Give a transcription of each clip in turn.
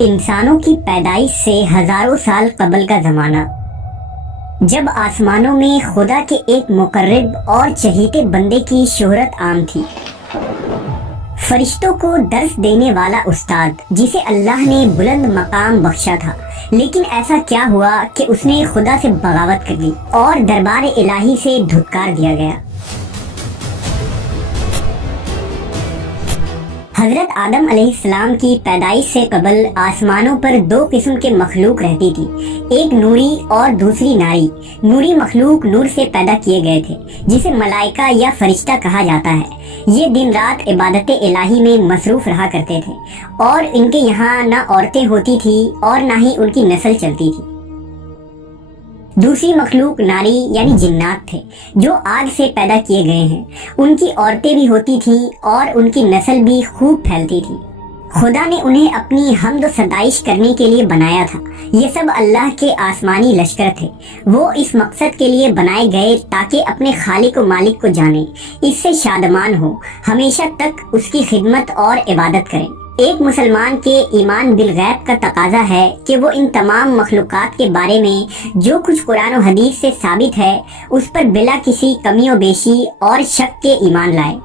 انسانوں کی پیدائش سے ہزاروں سال قبل کا زمانہ، جب آسمانوں میں خدا کے ایک مقرب اور چہیتے بندے کی شہرت عام تھی، فرشتوں کو درس دینے والا استاد جسے اللہ نے بلند مقام بخشا تھا، لیکن ایسا کیا ہوا کہ اس نے خدا سے بغاوت کر لی اور دربار الہی سے دھتکار دیا گیا۔ حضرت آدم علیہ السلام کی پیدائش سے قبل آسمانوں پر دو قسم کے مخلوق رہتی تھی، ایک نوری اور دوسری ناری۔ نوری مخلوق نور سے پیدا کیے گئے تھے جسے ملائکہ یا فرشتہ کہا جاتا ہے۔ یہ دن رات عبادت الہی میں مصروف رہا کرتے تھے اور ان کے یہاں نہ عورتیں ہوتی تھی اور نہ ہی ان کی نسل چلتی تھی۔ دوسری مخلوق ناری یعنی جنات تھے جو آگ سے پیدا کیے گئے ہیں۔ ان کی عورتیں بھی ہوتی تھیں اور ان کی نسل بھی خوب پھیلتی تھی۔ خدا نے انہیں اپنی حمد و ستائش کرنے کے لیے بنایا تھا۔ یہ سب اللہ کے آسمانی لشکر تھے۔ وہ اس مقصد کے لیے بنائے گئے تاکہ اپنے خالق و مالک کو جانیں، اس سے شادمان ہو، ہمیشہ تک اس کی خدمت اور عبادت کریں۔ ایک مسلمان کے ایمان بالغیب کا تقاضا ہے کہ وہ ان تمام مخلوقات کے بارے میں جو کچھ قرآن و حدیث سے ثابت ہے اس پر بلا کسی کمی و بیشی اور شک کے ایمان لائے۔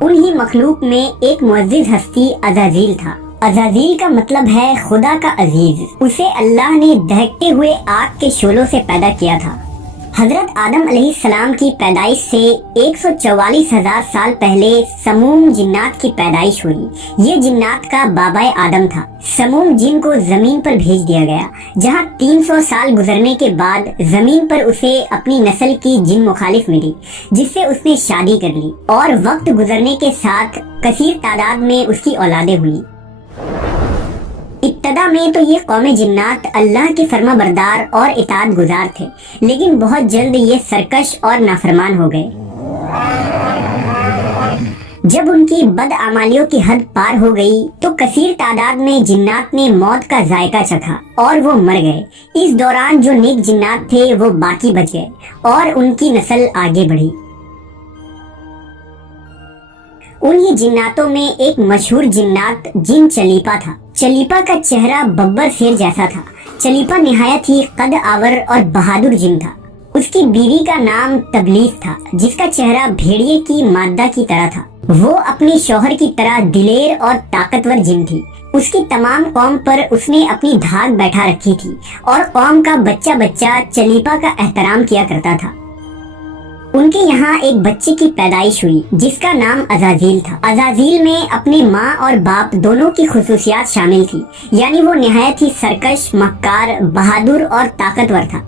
انہی مخلوق میں ایک معزز ہستی عزازیل تھا۔ عزازیل کا مطلب ہے خدا کا عزیز۔ اسے اللہ نے دہکتے ہوئے آگ کے شعلوں سے پیدا کیا تھا۔ حضرت آدم علیہ السلام کی پیدائش سے 144,000 سال پہلے سموم جنات کی پیدائش ہوئی۔ یہ جنات کا بابائے آدم تھا۔ سموم جن کو زمین پر بھیج دیا گیا، جہاں 300 سال گزرنے کے بعد زمین پر اسے اپنی نسل کی جن مخالف ملی، جس سے اس نے شادی کر لی اور وقت گزرنے کے ساتھ کثیر تعداد میں اس کی اولادیں ہوئیں۔ ابتدا میں تو یہ قوم جنات اللہ کے فرما بردار اور اطاعت گزار تھے، لیکن بہت جلد یہ سرکش اور نافرمان ہو گئے۔ جب ان کی بدعمالیوں کی حد پار ہو گئی تو کثیر تعداد میں جنات نے موت کا ذائقہ چکھا اور وہ مر گئے۔ اس دوران جو نیک جنات تھے وہ باقی بچ گئے اور ان کی نسل آگے بڑھی۔ انہی جناتوں میں ایک مشہور جنات جن چلیپا تھا۔ چلیپا کا چہرہ ببر شیر جیسا تھا۔ چلیپا نہایت ہی قد آور اور بہادر جن تھا۔ اس کی بیوی کا نام تبلیس تھا، جس کا چہرہ بھیڑیے کی مادہ کی طرح تھا۔ وہ اپنے شوہر کی طرح دلیر اور طاقتور جن تھی۔ اس کی تمام قوم پر اس نے اپنی دھاک بیٹھا رکھی تھی اور قوم کا بچہ بچہ چلیپا کا احترام کیا کرتا تھا۔ ان کے یہاں ایک بچے کی پیدائش ہوئی جس کا نام عزازیل تھا۔ عزازیل میں اپنے ماں اور باپ دونوں کی خصوصیات شامل تھی، یعنی وہ نہایت ہی سرکش، مکار، بہادر اور طاقتور تھا۔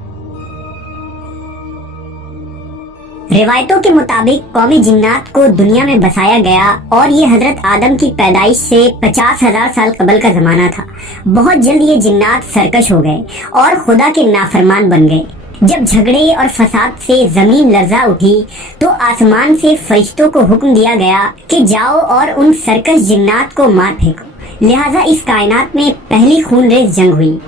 روایتوں کے مطابق قوم جنات کو دنیا میں بسایا گیا اور یہ حضرت آدم کی پیدائش سے 50,000 سال قبل کا زمانہ تھا۔ بہت جلد یہ جنات سرکش ہو گئے اور خدا کے نافرمان بن گئے۔ جب جھگڑے اور فساد سے زمین لرزا اٹھی تو آسمان سے فرشتوں کو حکم دیا گیا کہ جاؤ اور ان سرکش جنات کو مار پھینکو۔ لہٰذا اس کائنات میں پہلی خون ریز جنگ ہوئی،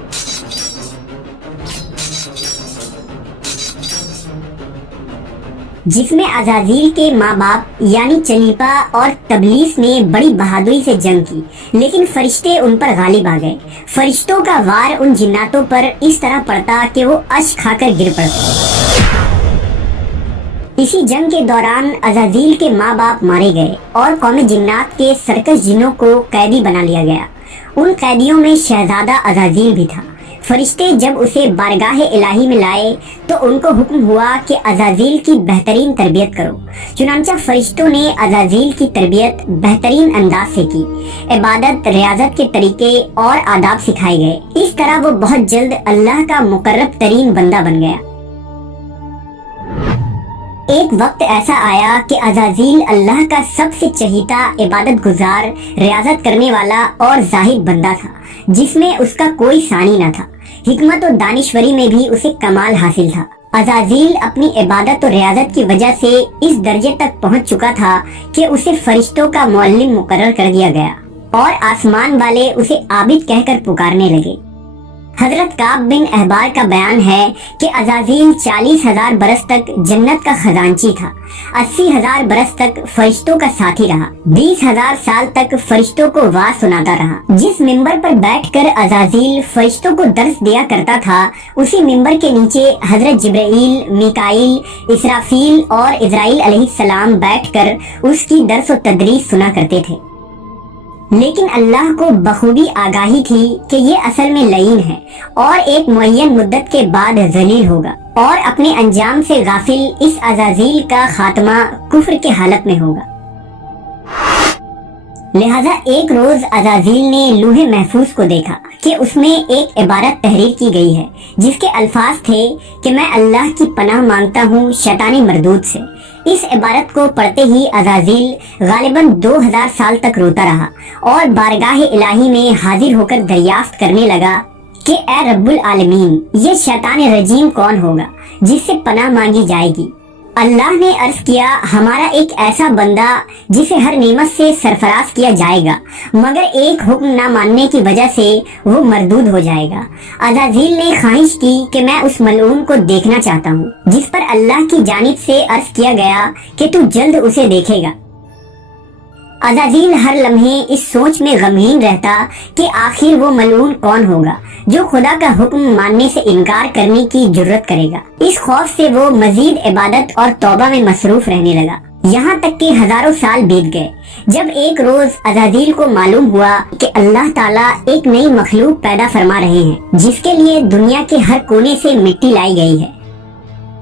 جس میں عزازیل کے ماں باپ یعنی چلیپا اور تبلیس نے بڑی بہادری سے جنگ کی، لیکن فرشتے ان پر غالب آ گئے۔ فرشتوں کا وار ان جناتوں پر اس طرح پڑتا کہ وہ اشک کھا کر گر پڑتے۔ اسی جنگ کے دوران عزازیل کے ماں باپ مارے گئے اور قوم جنات کے سرکش جنوں کو قیدی بنا لیا گیا۔ ان قیدیوں میں شہزادہ عزازیل بھی تھا۔ فرشتے جب اسے بارگاہ الہی میں لائے تو ان کو حکم ہوا کہ عزازیل کی بہترین تربیت کرو۔ چنانچہ فرشتوں نے عزازیل کی تربیت بہترین انداز سے کی۔ عبادت، ریاضت کے طریقے اور آداب سکھائے گئے۔ اس طرح وہ بہت جلد اللہ کا مقرب ترین بندہ بن گیا۔ ایک وقت ایسا آیا کہ عزازیل اللہ کا سب سے چہیتا، عبادت گزار، ریاضت کرنے والا اور زاہد بندہ تھا، جس میں اس کا کوئی ثانی نہ تھا۔ حکمت و دانشوری میں بھی اسے کمال حاصل تھا۔ عزازیل اپنی عبادت و ریاضت کی وجہ سے اس درجے تک پہنچ چکا تھا کہ اسے فرشتوں کا معلم مقرر کر دیا گیا اور آسمان والے اسے عابد کہہ کر پکارنے لگے۔ حضرت کعب بن احبار کا بیان ہے کہ عزازیل 40,000 برس تک جنت کا خزانچی تھا، 80,000 برس تک فرشتوں کا ساتھی رہا، 20,000 سال تک فرشتوں کو واز سناتا رہا۔ جس ممبر پر بیٹھ کر عزازیل فرشتوں کو درس دیا کرتا تھا، اسی ممبر کے نیچے حضرت جبرائیل، میکائیل، اسرافیل اور اسرائیل علیہ السلام بیٹھ کر اس کی درس و تدریس سنا کرتے تھے۔ لیکن اللہ کو بخوبی آگاہی تھی کہ یہ اصل میں لعین ہے اور ایک معین مدت کے بعد ذلیل ہوگا، اور اپنے انجام سے غافل اس عزازیل کا خاتمہ کفر کے حالت میں ہوگا۔ لہذا ایک روز عزازیل نے لوح محفوظ کو دیکھا کہ اس میں ایک عبارت تحریر کی گئی ہے جس کے الفاظ تھے کہ میں اللہ کی پناہ مانگتا ہوں شیطان مردود سے۔ اس عبارت کو پڑھتے ہی عزازیل غالباً 2000 سال تک روتا رہا اور بارگاہ الہی میں حاضر ہو کر دریافت کرنے لگا کہ اے رب العالمین، یہ شیطان رجیم کون ہوگا جس سے پناہ مانگی جائے گی؟ اللہ نے عرض کیا، ہمارا ایک ایسا بندہ جسے ہر نعمت سے سرفراز کیا جائے گا مگر ایک حکم نہ ماننے کی وجہ سے وہ مردود ہو جائے گا۔ عزازیل نے خواہش کی کہ میں اس ملعون کو دیکھنا چاہتا ہوں، جس پر اللہ کی جانب سے عرض کیا گیا کہ تو جلد اسے دیکھے گا۔ عزازیل ہر لمحے اس سوچ میں غمگین رہتا کہ آخر وہ ملعون کون ہوگا جو خدا کا حکم ماننے سے انکار کرنے کی جرت کرے گا۔ اس خوف سے وہ مزید عبادت اور توبہ میں مصروف رہنے لگا، یہاں تک کہ ہزاروں سال بیت گئے۔ جب ایک روز عزازیل کو معلوم ہوا کہ اللہ تعالیٰ ایک نئی مخلوق پیدا فرما رہے ہیں جس کے لیے دنیا کے ہر کونے سے مٹی لائی گئی ہے،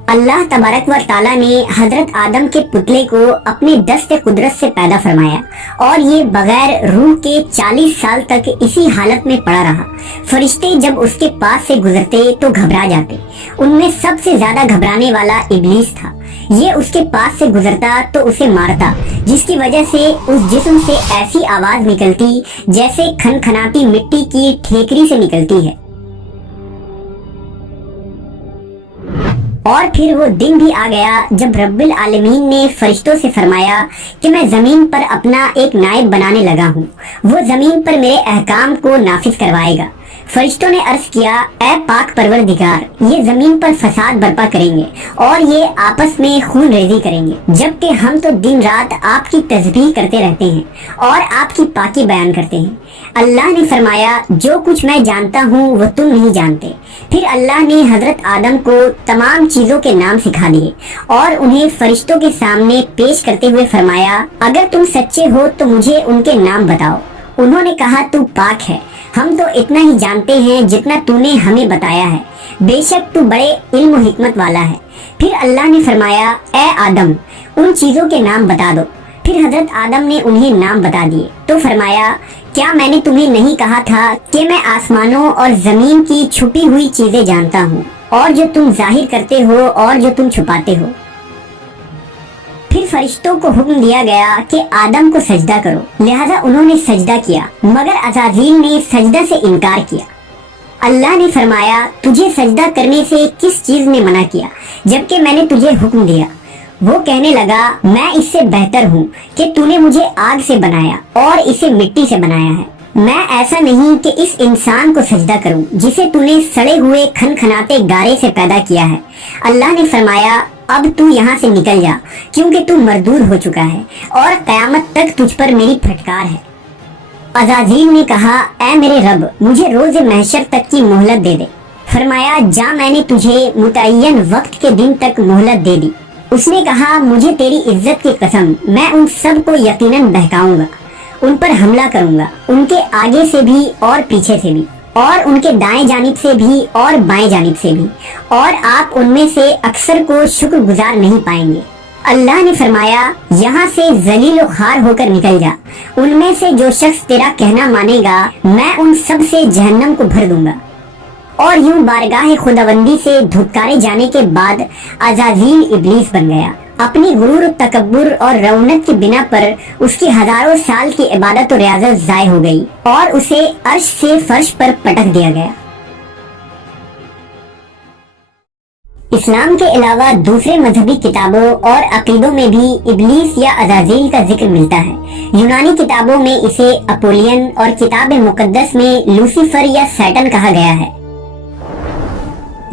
اللہ تبارک و تعالیٰ نے حضرت آدم کے پتلے کو اپنے دست قدرت سے پیدا فرمایا اور یہ بغیر روح کے 40 سال تک اسی حالت میں پڑا رہا۔ فرشتے جب اس کے پاس سے گزرتے تو گھبرا جاتے، ان میں سب سے زیادہ گھبرانے والا ابلیس تھا۔ یہ اس کے پاس سے گزرتا تو اسے مارتا، جس کی وجہ سے اس جسم سے ایسی آواز نکلتی جیسے کھنکھناتی مٹی کی ٹھیکری سے نکلتی ہے۔ اور پھر وہ دن بھی آ گیا جب رب العالمین نے فرشتوں سے فرمایا کہ میں زمین پر اپنا ایک نائب بنانے لگا ہوں، وہ زمین پر میرے احکام کو نافذ کروائے گا۔ فرشتوں نے عرض کیا، اے پاک پروردگار، یہ زمین پر فساد برپا کریں گے اور یہ آپس میں خون ریزی کریں گے، جبکہ ہم تو دن رات آپ کی تسبیح کرتے رہتے ہیں اور آپ کی پاکی بیان کرتے ہیں۔ اللہ نے فرمایا، جو کچھ میں جانتا ہوں وہ تم نہیں جانتے۔ پھر اللہ نے حضرت آدم کو تمام چیزوں کے نام سکھا دیے اور انہیں فرشتوں کے سامنے پیش کرتے ہوئے فرمایا، اگر تم سچے ہو تو مجھے ان کے نام بتاؤ۔ انہوں نے کہا، تو پاک ہے، ہم تو اتنا ہی جانتے ہیں جتنا تو نے ہمیں بتایا ہے، بے شک تو بڑے علم و حکمت والا ہے۔ پھر اللہ نے فرمایا، اے آدم، ان چیزوں کے نام بتا دو۔ پھر حضرت آدم نے انہیں نام بتا دیے تو فرمایا، کیا میں نے تمہیں نہیں کہا تھا کہ میں آسمانوں اور زمین کی چھپی ہوئی چیزیں جانتا ہوں، اور جو تم ظاہر کرتے ہو اور جو تم چھپاتے ہو؟ پھر فرشتوں کو حکم دیا گیا کہ آدم کو سجدہ کرو، لہذا انہوں نے سجدہ کیا، مگر عزازیل نے سجدہ سے انکار کیا۔ اللہ نے فرمایا، تجھے سجدہ کرنے سے کس چیز نے منع کیا جبکہ میں نے تجھے حکم دیا؟ وہ کہنے لگا، میں اس سے بہتر ہوں کہ تو نے مجھے آگ سے بنایا اور اسے مٹی سے بنایا ہے۔ میں ایسا نہیں کہ اس انسان کو سجدہ کروں جسے تو نے سڑے ہوئے کھنکھناتے گارے سے پیدا کیا ہے۔ اللہ نے فرمایا، اب تو یہاں سے نکل جا، کیونکہ تو مردود ہو چکا ہے اور قیامت تک تجھ پر میری پھٹکار ہے۔ عزازیل نے کہا، اے میرے رب، مجھے روز محشر تک کی مہلت دے دے۔ فرمایا، جا، میں نے تجھے متعین وقت کے دن تک مہلت دے دی۔ اس نے کہا، مجھے تیری عزت کی قسم، میں ان سب کو یقیناً بہکاؤں گا، ان پر حملہ کروں گا، ان کے آگے سے بھی اور پیچھے سے بھی، اور ان کے دائیں جانب سے بھی اور بائیں جانب سے بھی، اور آپ ان میں سے اکثر کو شکر گزار نہیں پائیں گے۔ اللہ نے فرمایا، یہاں سے ذلیل و خوار ہو کر نکل جا، ان میں سے جو شخص تیرا کہنا مانے گا میں ان سب سے جہنم کو بھر دوں گا۔ اور یوں بارگاہ خداوندی سے دھتکارے جانے کے بعد عزازیل ابلیس بن گیا۔ اپنی غرور و تکبر اور رونق کی بنا پر اس کی ہزاروں سال کی عبادت و ریاضت ضائع ہو گئی اور اسے عرش سے فرش پر پٹک دیا گیا۔ اسلام کے علاوہ دوسرے مذہبی کتابوں اور عقیدوں میں بھی ابلیس یا عزازیل کا ذکر ملتا ہے۔ یونانی کتابوں میں اسے اپولین اور کتاب مقدس میں لوسیفر یا سیٹن کہا گیا ہے۔